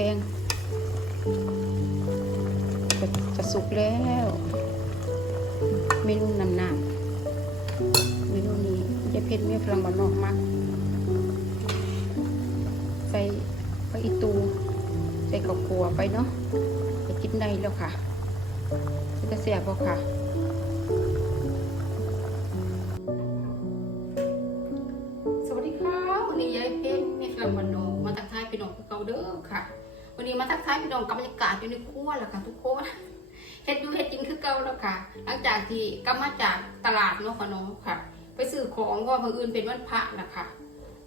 แฟงจะจะสุกแล้วเมนูนำหนาเมนูนี้ยาเพชรเมียฝรั่งบานนอกมากใส่ไปอีตูใส่ข้าวคั่วไปเนาะไปกินได้แล้วค่ะจะเสียบบ่ค่ะ มาทักทายพี่น้องกับบรรยากาศอยู่ในครัวแหละค่ะทุกคนเฮ็ดอยู่เฮ็ดกินคือเก่าแล้วค่ะ หลังจากที่กลับมาจากตลาดเนาะค่ะน้องค่ะ ไปซื้อของเพราะว่าเมื่ออื่นเป็นวันพระนะคะ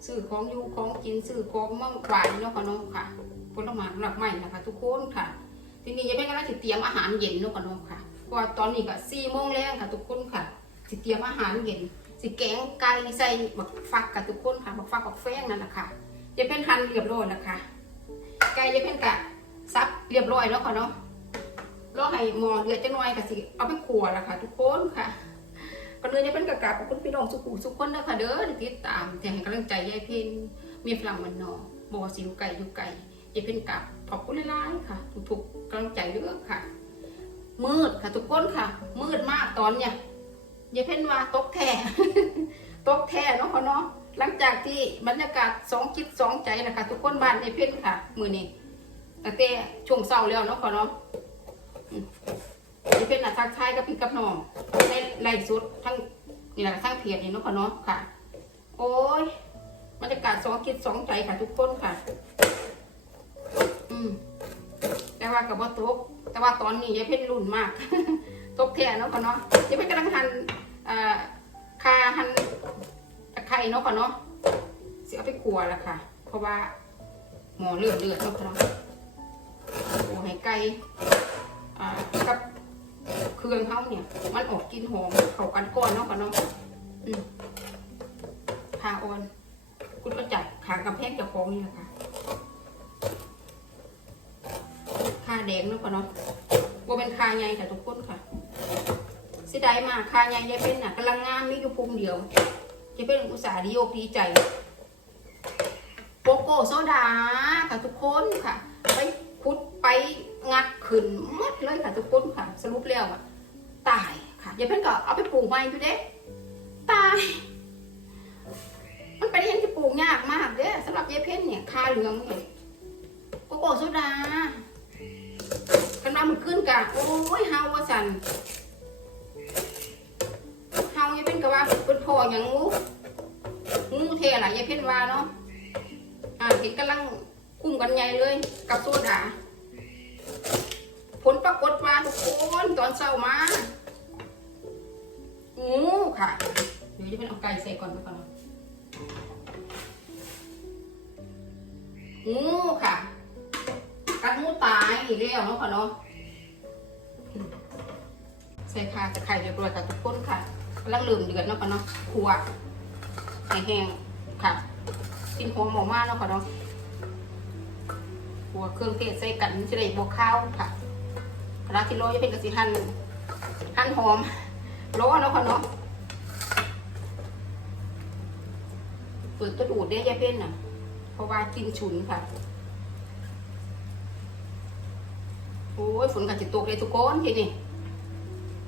ซื้อของอยู่ของกินซื้อของมั่งขายเนาะค่ะน้องค่ะผลไม้หลักใหม่นะคะ ทุกคนค่ะ ทีนี้ยายเพ็ญกำลังสิเตรียมอาหารเย็นเนาะค่ะน้องค่ะเพราะตอนนี้ก็สี่โมงแรงค่ะ ทุกคนค่ะสิเตรียมอาหารเย็นสิแกงไก่ใส่บักฟักกับทุกคนค่ะบักฟักบักแฟงนั่นแหละค่ะยายเพ็ญหั่นเรียบร้อยแล้วค่ะ ไก่ยายเพ็ญกะซับเรียบร้อยแล้วค่ะเนาะรอให้หมอเดือดจะน่อยก็สิเอาไปขัวแล้วค่ะ ทุกคนค่ะก่อนอื่นยายเพ็ญกะกาบขอบคุณพี่น้องสุขุสุขคนเด้อค่ะเด้อที่ติดตามที่ให้กำลังใจยายเพ็ญมีพลังมันนอบ่สิอยู่ไก่อยู่ไก่ยายเพ็ญกราบขอบคุณหลายๆค่ะ ทุกๆกำลังใจเด้อค่ะ มืดค่ะทุกคนค่ะ มืดมากตอนเนี้ยยายเพ่นว่าตกแท้ตกแท้เนาะเขาเนาะ หลังจากที่บรรยากาศสองจิตสองใจนะคะทุกคนบ้านยายเพ่นค่ะ มือนี้ตั้งแต่ช่วงเช้าแล้วเนาะเขาเนาะอืมยายเพ่นน่ะทักทายกับพี่กับน้องในไลฟ์สดทั้งนี่แหละทั้งเพจนี่เนาะเขาเนาะค่ะ โอ้ยบรรยากาศสองจิตสองใจค่ะ ทุกคนค่ะ อืมแต่ว่ากับว่าตกแต่ว่าตอนนี้ยายเพ่นรุ่นมากตกแท้เนาะค่ะเนาะยังไม่กำลังหันอ่อคาหัน ไคร้เนาะค่ะเนาะสิเอาไปขัวล้วค่ะ เพราะว่าหมอเลือดเลือดเนาะค่ะเนาะโอ้ให้ไก่อ่ากับเครื่องเขาเนี่ย มันออกกลินหอมเข้ากันก้อนเนาะค่ะเนาะอืมคาออนคุณก็จัดขากำแพงเจะคองนี่แหละค่ะคาแดงเนาะค่ะเนาะว่าเป็นคาใหญ่ค่ะทุกคนค่ะสิได้มาคาใหญ่ยายเป็นน่ะกำลังงามมีอยู่ภูมิเดียว ยายเป็นอุตสาห์ดีอกดีใจโกโก้โซดาค่ะทุกคนค่ะ ไปขุดไปงัดขึ้นมดเลยค่ะทุกคนค่ะ สรุปแล้วอะตายค่ะยายเป็นก็เอาไปปลูกใหม่อยู่เด้ตาย มันเป็นเห็นที่ปลูกยากมากเด้สำหรับยายเพ้นเนี่ยคาเหลืองเนี่ยโกโก้โซดากันมามันขึ้นกะโอ้ยเฮาวาสัน พ่ออย่างงูงูเทล่ะยายเพ่นว่าเนาะอ่าเห็นกำลังคุ้มกันใหญ่เลย กับโซดา ผลปรากฏว่าทุกคนตอนเช้ามางูค่ะ เดี๋ยวจะเป็นเอาไก่ใส่ก่อนไปก่อนเนาะงูค่ะกัดหมูตายอีกแล้วเนาะค่ะเนาะใส่ข่าตะไคร้เรียบร้อยกับทุกคนค่ะ ลังลืมเดือดเนาะค่ะเนาะขัวแห้งค่ะกินหัวหมูมากเนาะค่ะเนาะหัวเครื่องเทศใส่กันจะได้บวกข้าวค่ะกระดาษที่โรยจะเป็นกระสีหั่นหั่นหอมโรยเนาะค่ะเนาะเปิดตัวดูดได้ยายเป็นน่ะ เพราะว่ากินฉุนค่ะ โอ้ยฝนกับจิตตกเลยทุกคนทีนี่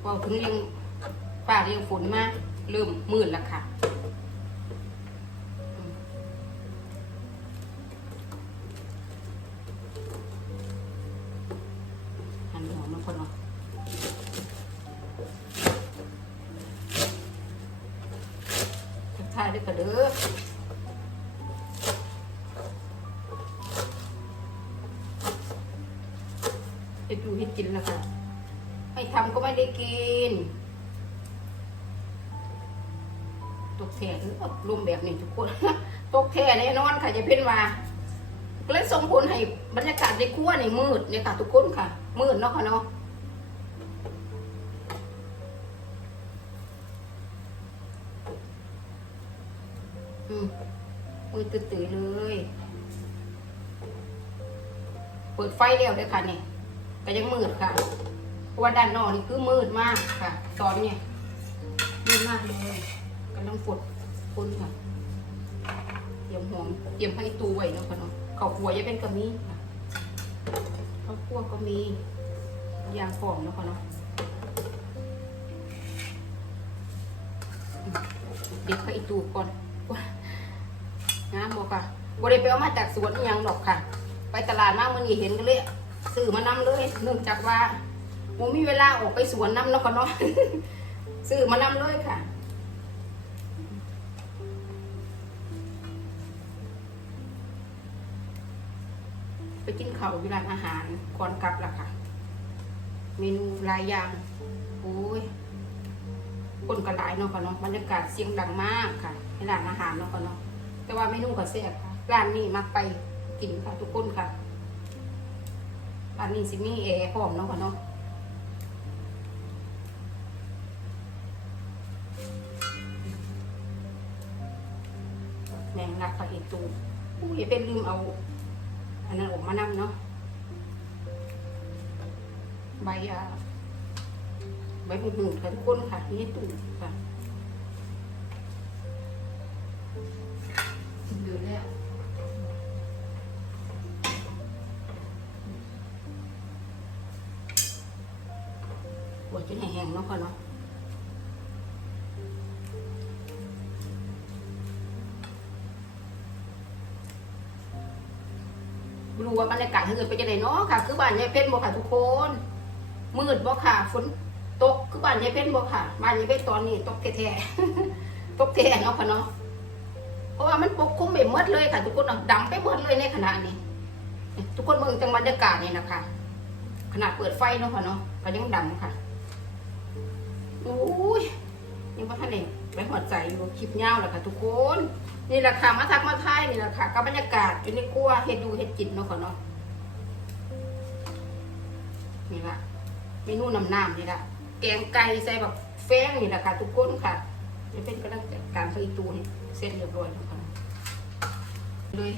พอถึงเรียง ป่าเรียงฝนมากเริ่มมืดแล้วค่ะอืมหันหอมมาคนเนาะทักทายด้วยกันเด้อไปดูให้กินแล้วค่ะไม่ทำก็ไม่ได้กิน ตก แท่หรือลมแบบนี้ทุกคน ตกแท่แน่นอนค่ะจะเพ่นว่าเลยส่งผลให้บรรยากาศในครัวนี่มืดเนี่ยค่ะ ทุกคนค่ะ มืดเนาะค่ะเนาะอืมมืดตื่นเลย เปิดไฟเร็วเลยค่ะนี่ก็ยังมืดค่ะเพราะว่าด้านนอกนี่คือมืดมากค่ะตอนเนี่ยมืดมากเลย กำลังฝดฝนค่ะ เตรียมหอมเตรียมให้ตูไว้เนาะค่ะเนาะข้าวคั่วยายเป็นก็มีค่ะข้าวคั่วก็มียางหอมเนาะค่ะเนาะเด็กไปอีตูก่อนงามบ่ค่ะบ่ได้ไปเอามาจากสวนยังหรอกค่ะ ไปตลาดมาเมื่อนี้เห็นกันเลยซื้อมานำเลยเนื่องจากว่าโมมีเวลาออกไปสวนน้ำเนาะค่ะเนาะซื้อมานำเลยค่ะ ไปกินข้าวอยู่ร้านอาหารก่อนกลับล่ะค่ะ เมนูหลายอย่างโอ้ยคนก็หลายเนาะค่ะเนาะบรรยากาศเสียงดังมากค่ะในร้านอาหารเนาะค่ะเนาะแต่ว่าเมนูก็แซ่บค่ะร้านนี้มักไปกินค่ะทุกคนค่ะร้านนี้สิมีแอร์พร้อมเนาะค่ะเนาะแมงลักผักเห็ดตูอู้ยเป็นลืมเอา อันนั้นออกมานำเนาะใบอ่าใบบุญค่ะทุกคนค่ะนี่ตู้ค่ะอยู่แล้วหัวจนแห้งๆเนาะค่ะเนาะ รู้ว่าบรรยากาศที่เกิดเป็นยังไงเนาะค่ะ คือบ้านยายเพ็ญบ่ค่ะทุกคน มืดบ่ค่ะฝนตกคือบ้านยายเพ็ญบ่ค่ะบ้านยายเพ็ญตอนนี้ตกแท้ๆตกแท้เนาะค่ะเนาะเพราะว่ามันปกคลุมไปหมดเลยค่ะ ทุกคนเนาะดำไปหมดเลยในขณะนี้ ทุกคนเบิ่งจังบรรยากาศนี่นะคะขนาดเปิดไฟเนาะค่ะเนาะก็ยังดำค่ะโอ้ยยังบ่ทันได้ ไปหัวใจอยู่คลิปยาวแล้วค่ะทุกคน นี่แหละค่ะมาทักมาทายนี่แหละค่ะกับบรรยากาศอยู่ในครัวเฮ็ดดูเฮ็ดกินเนาะค่ะเนาะนี่ละเมนูน้ำน้ำนี่ละแกงไก่ใส่แบบแฟงนี่แหละค่ะทุกคนค่ะจะเป็นกำลังการผลิตตูให้เสร็จเรียบร้อยแล้วค่ะเลย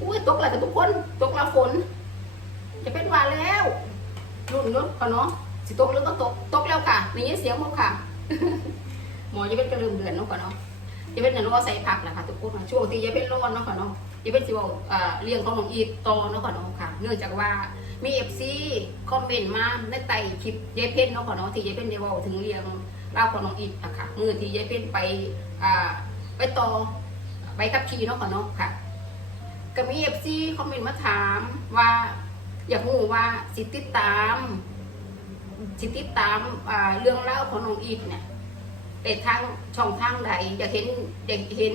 อุ้ยตกแล้วค่ะทุกคนตกแล้วฝน จะเป็นวานแล้วรุ่นเนาะค่ะเนาะสิตกหรือก็ตกตกแล้วค่ะมีเสียงมั้งค่ะ หมอจะเป็นกระลืมเดือนเนาะค่ะเนาะยายเป็นเนี่ยเราใส่ผักแหละค่ะทุกคนช่วงที่ยายเป็นร้อนเนาะค่ะเนาะยายเป็นสิว่าเอ่อเลี้ยงของน้องอีต่อเนาะค่ะเนาะค่ะ เนื่องจากว่ามีเอฟซีคอมเมนต์มาในใต้คลิปยายเพ็ญเนาะค่ะเนาะที่ยายเพ็ญได้เว้าถึงเลี้ยงเล่าของน้องอีทอะค่ะมือที่ยายเพ็ญไปอ่าไปต่อไปกับขี่เนาะค่ะเนาะค่ะก็มีเอฟซีคอมเมนต์มาถามว่า อยากรู้ว่าสิติดตาม สิติดตามอ่าเรื่องเล่าของน้องอีทเนี่ยแต่ทางช่องทางใดอยากเห็นอยากเห็น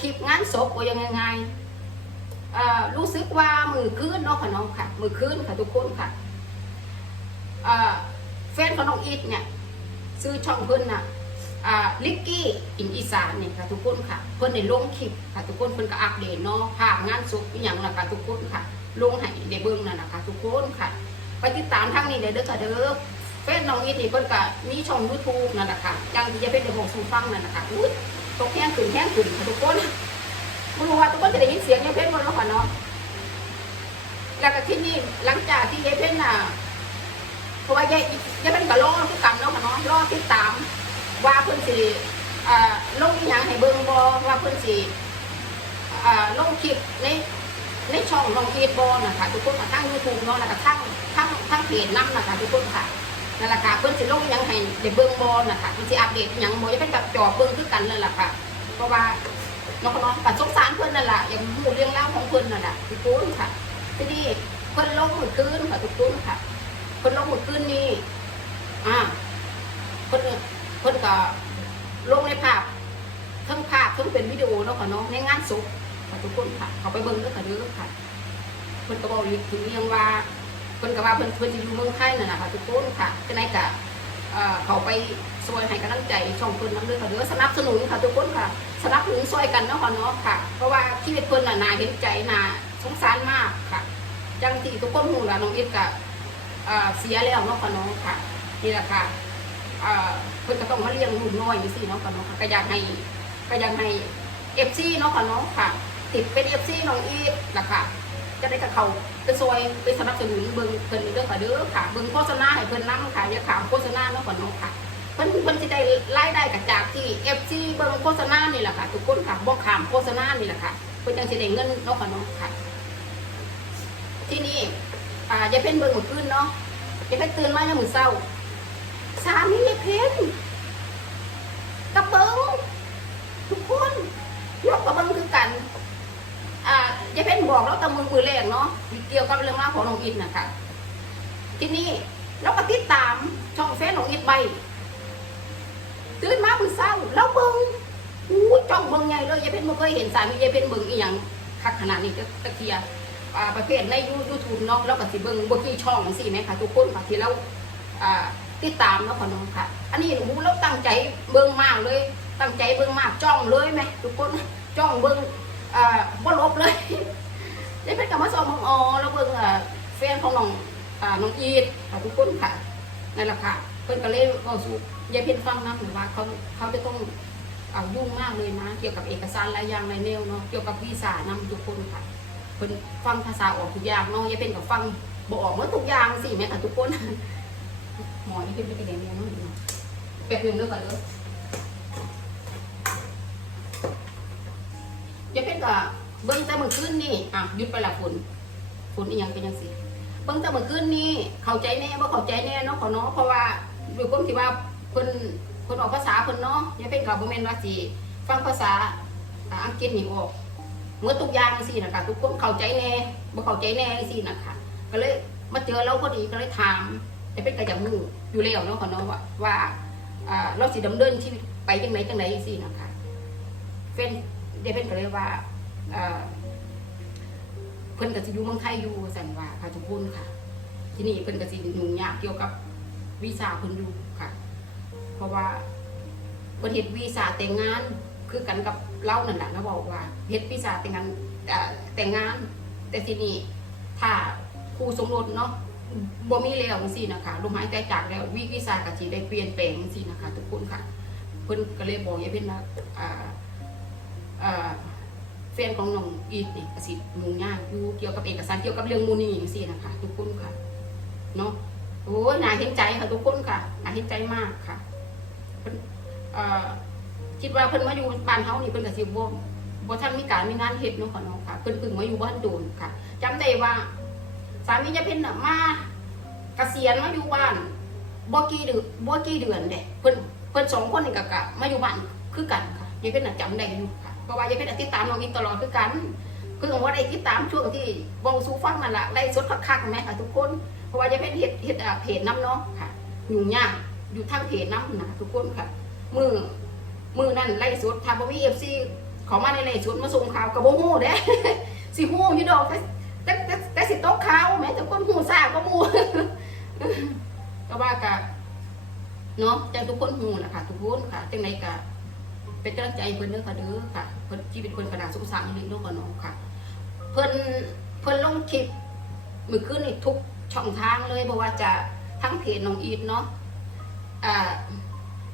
คลิปงานศพว่ายังไงรู้สึกว่ามือคืนเนาะค่ะน้องค่ะ มือคืนค่ะทุกคนค่ะแฟนของน้องอีทเนี่ยซื้อช่องเพิ่นน่ะลิกกี้อินอีสานเนี่ยค่ะทุกคนค่ะ เพิ่นได้ลงคลิปค่ะทุกคนเพิ่นก็อัปเดตเนาะภาพงานศพอย่างละค่ะทุกคนค่ะลงให้ได้เบิ่งนั่นนะคะทุกคนค่ะ ไปติดตามทางนี้เด้อเด้อค่ะเด้อเฟซน้องอีนี่เพิ่นก็มีช่องยูทูบนั่นแหละค่ะยังที่จะเป็นเดบอกสู่ฟังนั่นนะค่ะอุ้ยตกแห้งขึ้นแห้งขึ้นค่ะทุกคนไม่รู้ว่าทุกคนจะได้ยินเสียงยายเพ่นบ่เนาะค่ะเนาะแล้วก็ที่นี่หลังจากที่ยายเพ่นน่ะเพราะว่ายายยายเพ่นก็รอคือกันเนาะค่ะเนาะรอติดตาม ว่าเพิ่นสิอ่าลงอีหยังให้เบิ่งบ่ว่าเพิ่นสิอ่าลงคลิปใน ในช่องน้องอีทบ่นะคะทุกคนค่ะทาง YouTube เนาะแล้วก็ทางทางทางเพจน้ำนะคะทุกคนค่ะนั่นแหละค่ะเพิ่นสิลงยังให้ได้เบิ่งบ่นะคะเพิ่นสิอัปเดตยังบ่จะเป็นแบบจอเบิ่งคือกันนั่นแหละค่ะ เพราะว่าน้องน้องก็สงสารเพิ่นนั่นแหละอย่างรู้เรื่องราของเพิ่นนั่นแหละทุกคนค่ะที่นี้เพิ่นลงมื้อคืนค่ะทุกคนค่ะเพิ่นลงมื้อคืนนี้อ่าเพิ่นเพิ่นก็ลงในภาพทั้งภาพทั้งเป็นวิดีโอเนาะค่ะเนาะในงานศพ ค่ะทุกคนค่ะ เขาไปเบิ่งเด้อค่ะเด้อค่ะเพิ่นก็บอกถึงเรื่องว่าเพิ่นก็ว่าเพิ่นเพิ่นสิอยู่เมืองไทยนั่นน่ะค่ะทุกคนค่ะจังไดก็เอ่อเขาไปช่วยให้กำลังใจช่องเพิ่นนำเด้อค่ะเด้อสนับสนุนค่ะทุกคนค่ะ สนับสนุนช่วยกันเนาะค่ะเนาะค่ะ เพราะว่าชีวิตเพิ่นน่ะนาเห็นใจนาสงสารมากค่ะจังที่ทุกคนฮู้ล่ะน้องเอ็ดก็เอ่อเสียแล้วเนาะค่ะเนาะค่ะนี่แหละค่ะเพิ่นก็ต้องมาเลี้ยงลูกน้อยจังซี่เนาะค่ะเนาะค่ะก็อยากให้ก็อยากให้ FC เนาะค่ะเนาะค่ะ ติดเป็น FC น้องอีทล่ะค่ะจะได้กับเขาไปซอยไปสนับสนุนเบิ่งเพิ่นเด้อค่ะเด้อค่ะเบิ่งโฆษณาให้เพิ่นนำค่ะอย่าขามโฆษณาเนาะก่อนเนาะค่ะเพิ่นเพิ่นสิได้รายได้กับจากที่ FC เบิ่งโฆษณานี่แหละค่ะทุกคนค่ะบ่ขามโฆษณานี่แหละค่ะเพิ่นจังสิได้เงินเนาะค่ะเนาะค่ะ ที่นี่อ่ายายเพ็ญเบิ่งมื้อคืนเนาะยายเพ็ญตื่นมาในมื้อเช้า สามียายเพ็ญกระเบิงทุกคนยกกระเบิงคือกัน อ่ายายเพ็ญ บอกแล้วแตะมือมือแรกเนาะเกี่ยวกับเรื่องราวของน้องอินนะคะที่นี่เราก็ติดตามช่องเฟซของอินไปตื่นมามื้อเช้าแล้วเบิ่งอู้จ้องเบิ่งใหญ่เลยยายเพ็ญบ่เคยเห็นสามียายเพ็ญเบิ่งอีหยังคักขนาดนี้ก็ตะเกียอ่าประเภทในยูยูทูบเนาะแล้วก็สิเบิ่งบ่กี่ช่องจังซี่แหมค่ะทุกคนค่ะที่เราติดตามเนาะค่ะน้องค่ะ อันนี้หนูเราตั้งใจเบิ่งมากเลย ตั้งใจเบิ่งมากจ้องเลยไหมทุกคนจ้องเบิ่งอ่าบ่ลบเลย ได้เป็นกรรมสอบของอแล้วเบิ่งแฟนของน้องอ่าน้องอีดค่ะทุกคนค่ะนั่นแหละค่ะเพิ่นก็เลยเอาสู่ยายเพ็ญฟังนะหรือว่าเขาเขาจะต้องเอายุ่งมากเลยนะ เกี่ยวกับเอกสารหลายอย่างหลายแนวเนาะเกี่ยวกับวีซ่านำทุกคนค่ะเพิ่นฟังภาษาออกทุกอย่างเนาะยายเพ็ญก็ฟังบ่ออกหมดทุกอย่างสิแม่ค่ะทุกคนหมอนี่เป็นไปได้แนวเนาะแป๊บหนึงเด้อก่อนเด้ออย่เป็นก็ เบิ่งแต่เมื่อคืนนี่อะหยุดไปละฝนฝนอีหยังเป็นจังซี่เบิ่งแต่เมื่อคืนนี่เข้าใจแน่บ่าเข้าใจแน่เนาะขอเนาะเพราะว่าด้วยความที่ว่าเพิ่นเพิ่นออกภาษาเพิ่นเนาะย่าเป็นก็บ่แม่นว่าสิฟังภาษาอังกฤษนี่ออกเมื่อทุกอย่างจังซี่นะคะทุกคนเข้าใจแน่บ่เข้าใจแน่จังซี่นะคะก็เลยมาเจอเราพอดีก็เลยถามอย่าเป็นก็อยากรู้อยู่แล้วเนาะขอเนาะว่าว่าเราสิดำเนินชีวิตไปจังไหนจังไหนจังซี่นะคะเฟนเดยวเพิ่นก็เลยว่า เอ่อเพิ่นก็สิอยู่เมืองไทยอยู่สันว่าค่ะทุกคนค่ะ ที่นี่เพิ่นก็สิยุ่งยากเกี่ยวกับวีซ่าเพิ่นอยู่ค่ะ เพราะว่าเพิ่นเฮ็ดวีซ่าแต่งงานคือกันกับเรานั่นแหละนะบอกว่าเฮ็ดวีซ่าแต่งงานแต่งงาน แต่ที่นี่ถ้าคู่สมรสเนาะบ่มีแล้วจังซี่นะคะลมหายใจจากแล้ววีวีซ่าก็สิได้เปลี่ยนแปลงจังซี่นะคะ ทุกคนค่ะ เพิ่นก็เลยบอกอย่าเพิ่นว่าอ่า แฟนของน้องอีทนี่กสิมุงยากอยู่เกี่ยวกับเอกสารเกี่ยวกับเรื่องมูลนี่อย่างซี่นะคะทุกคนค่ะเนาะโอ้ยน่าเห็นใจค่ะทุกคนค่ะหน่าเห็นใจมากค่ะเออคิดว่าเพิ่นมาอยู่บ้านเฮานี่เพิ่นกสิบ่บ่ทันมีการมีงานเฮ็ดเนาะค่ะเนาะค่ะเพิ่นเพิ่งมาอยู่บ้านโดนค่ะจำได้ว่าสามีจะเพิ่นน่ะมาเกษียณมาอยู่บ้านบ่กี่เดือนบ่กี่เดือนเด้เพิ่นเพิ่นสองคนนี่ก็กะมาอยู่บ้านคือกันค่ะยายเพิ่นน่ะจำได้อยู่ค่ะ ราะว่ายายเพชรน่ะติดตามน้องอินตลอดคือกันเพิ่งว่าได้ติดตามช่วงที่วงซูฟังนั่นละไล่สดคักๆไหมค่ะทุกคนเพราะว่ายายเพชรเฮ็ดเฮ็ดเพจน้ำเนาะค่ะยุ่งยากอยู่ทางเพจน้ำนะทุกคนค่ะ มือมือนั่นไล่สดถ้าบ่มีเอฟซีเขามาในไล่สดมาส่งข่าวกับโบฮู้เด้สิฮู้อยู่ดอกแต่แต่แต่สิตกข่าวแม้แต่คนฮู้ทราบก็มูก็ว่ากับเนาะจังทุกคนฮู้แหละค่ะทุกคนค่ะจังไหนก็ เป็นกำลังใจเพิ่นเด้อค่ะเด้อค่ะเพิ่นที่เป็นคนกระดาษสุขสันต์นี่น้องกับน้องค่ะ เพิ่นเพิ่นลงคลิปมือขึ้นในทุกช่องทางเลยบอกว่าจะทั้งเพจน้องอีทเนาะอ่า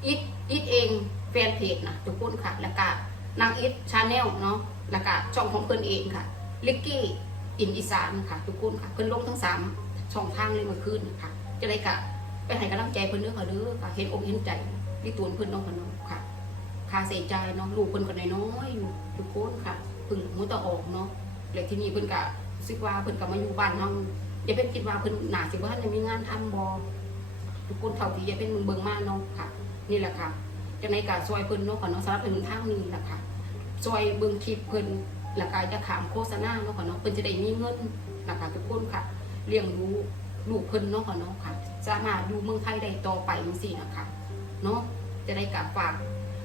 อีทอีทเองแฟนเพจนะทุกคนค่ะ แล้วก็นางอีทชาแนลเนาะแล้วก็ช่องของเพิ่นเองค่ะลิกกี้อินอีสานค่ะทุกคนค่ะเพิ่นลงทั้งสามช่องทางเลยเมื่อคืนค่ะจะได้กะไปให้กำลังใจเพิ่นเด้อค่ะเด้อค่ะเห็นอกเห็นใจที่ตัวเพิ่นน้องกับน้องค่ะ ค่าใช้จ่ายเนาะลูกเพิ่นก็น้อยๆอยู่ทุกคนค่ะเพิ่งมือตะออกเนาะแล้วที่นี่เพิ่นก็รู้สึกว่าเพิ่นก็มาอยู่บ้านเฮาอย่าเพิ่นคิดว่าเพิ่นหนาสิบ่ทันได้มีงานทำบ่ทุกคนเท่าที่อย่าเพิ่นมึงเบิ่งมาเนาะค่ะ นี่แหละค่ะจังได๋ก็ช่วยเพิ่นเนาะค่ะเนาะสำหรับถึงทางนี้แหละค่ะช่วยเบิ่งคลิปเพิ่นแล้วก็อย่าขามโฆษณาเนาะค่ะเนาะเพิ่นจะได้มีเงินนะคะทุกคนค่ะเลี้ยงดูลูกเพิ่นเนาะค่ะเนาะค่ะสามารถอยู่เมืองไทยได้ต่อไปจังซี่นะคะเนาะจะได้กลับฝาก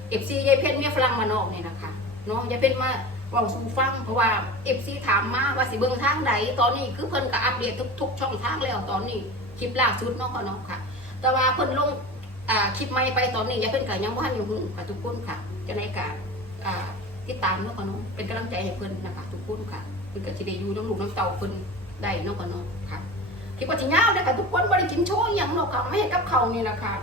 เอฟซียายเพชรเมียฝรั่งมานอกเนี่ยนะคะเนาะยายเพชรมาเว่าสู่ฟังเพราะว่าเอฟซีถามมาว่าสิเบิ่งทางใดตอนนี้คือเพิ่นก็อัปเดตทุกๆช่องทางแล้วตอนนี้คลิปล่าสุดเนาะค่ะเนาะค่ะ แต่ว่าเพิ่นลงอ่าคลิปใหม่ไปตอนนี้ยายเพชรก็ยังบ่ทันอยู่หูค่ะทุกคนค่ะจะในการอ่าติดตามเนาะค่ะเนาะเป็นกำลังใจให้เพิ่นนะคะทุกคนค่ะเพิ่นก็สิได้อยู่น้ำลูกน้ำเต่าเพิ่นได้เนาะค่ะเนาะค่ะคลิปว่าสิยาวเด้อค่ะทุกคนบ่ได้กินโชว์อิหยังเนาะค่ะไม่ให้กับเขานี่แหละค่ะ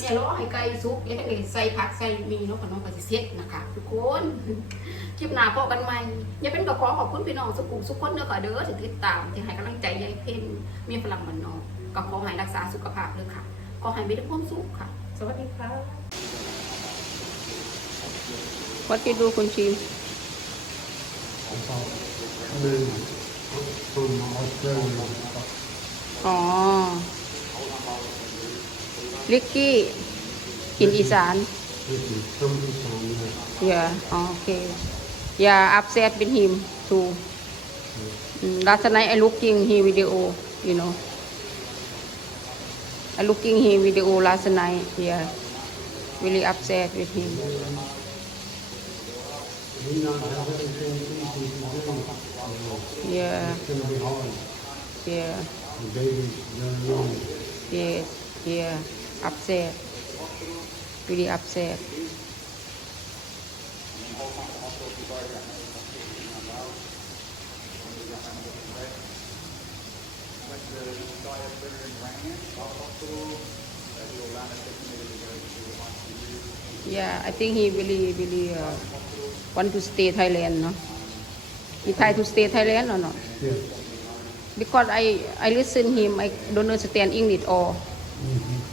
เนี่ยเราให้ไก่ซุปแล้วก็ใส่ผักใส่มีเนาะกับน้องกสิเซ็ตนะคะทุกคนคลิปหน้าพอกันใหม่อย่าเป็นกระขอขอบคุณพี่น้องสุขุมสุขคนเด้อค่ะเด้อที่ติดตามที่ให้กำลังใจยายเพ็ญมีพลังมันน้องก็ขอให้รักษาสุขภาพเลยค่ะขอให้มีแต่ความสุขค่ะ สวัสดีค่ะวัดกินดูคุณชีม about men from Australia. อ๋อลิ กกี้กินอีสาน This is from Isan, yeah. Yeah, oh, okay. Yeah, upset with him too. Mm, last night I looking he video, you know. I looking he video last night. Yeah, really upset with him. He not have anything easy to do. You know, Yeah, It's gonna be hard. yeah, The baby's very young. yes, yeah. Upset. Really upset. Yeah, I think he really, really uh, want to stay Thailand, no? He try to stay Thailand or not? Yes. Because I, I listen him, I don't understand English or Mm-hmm.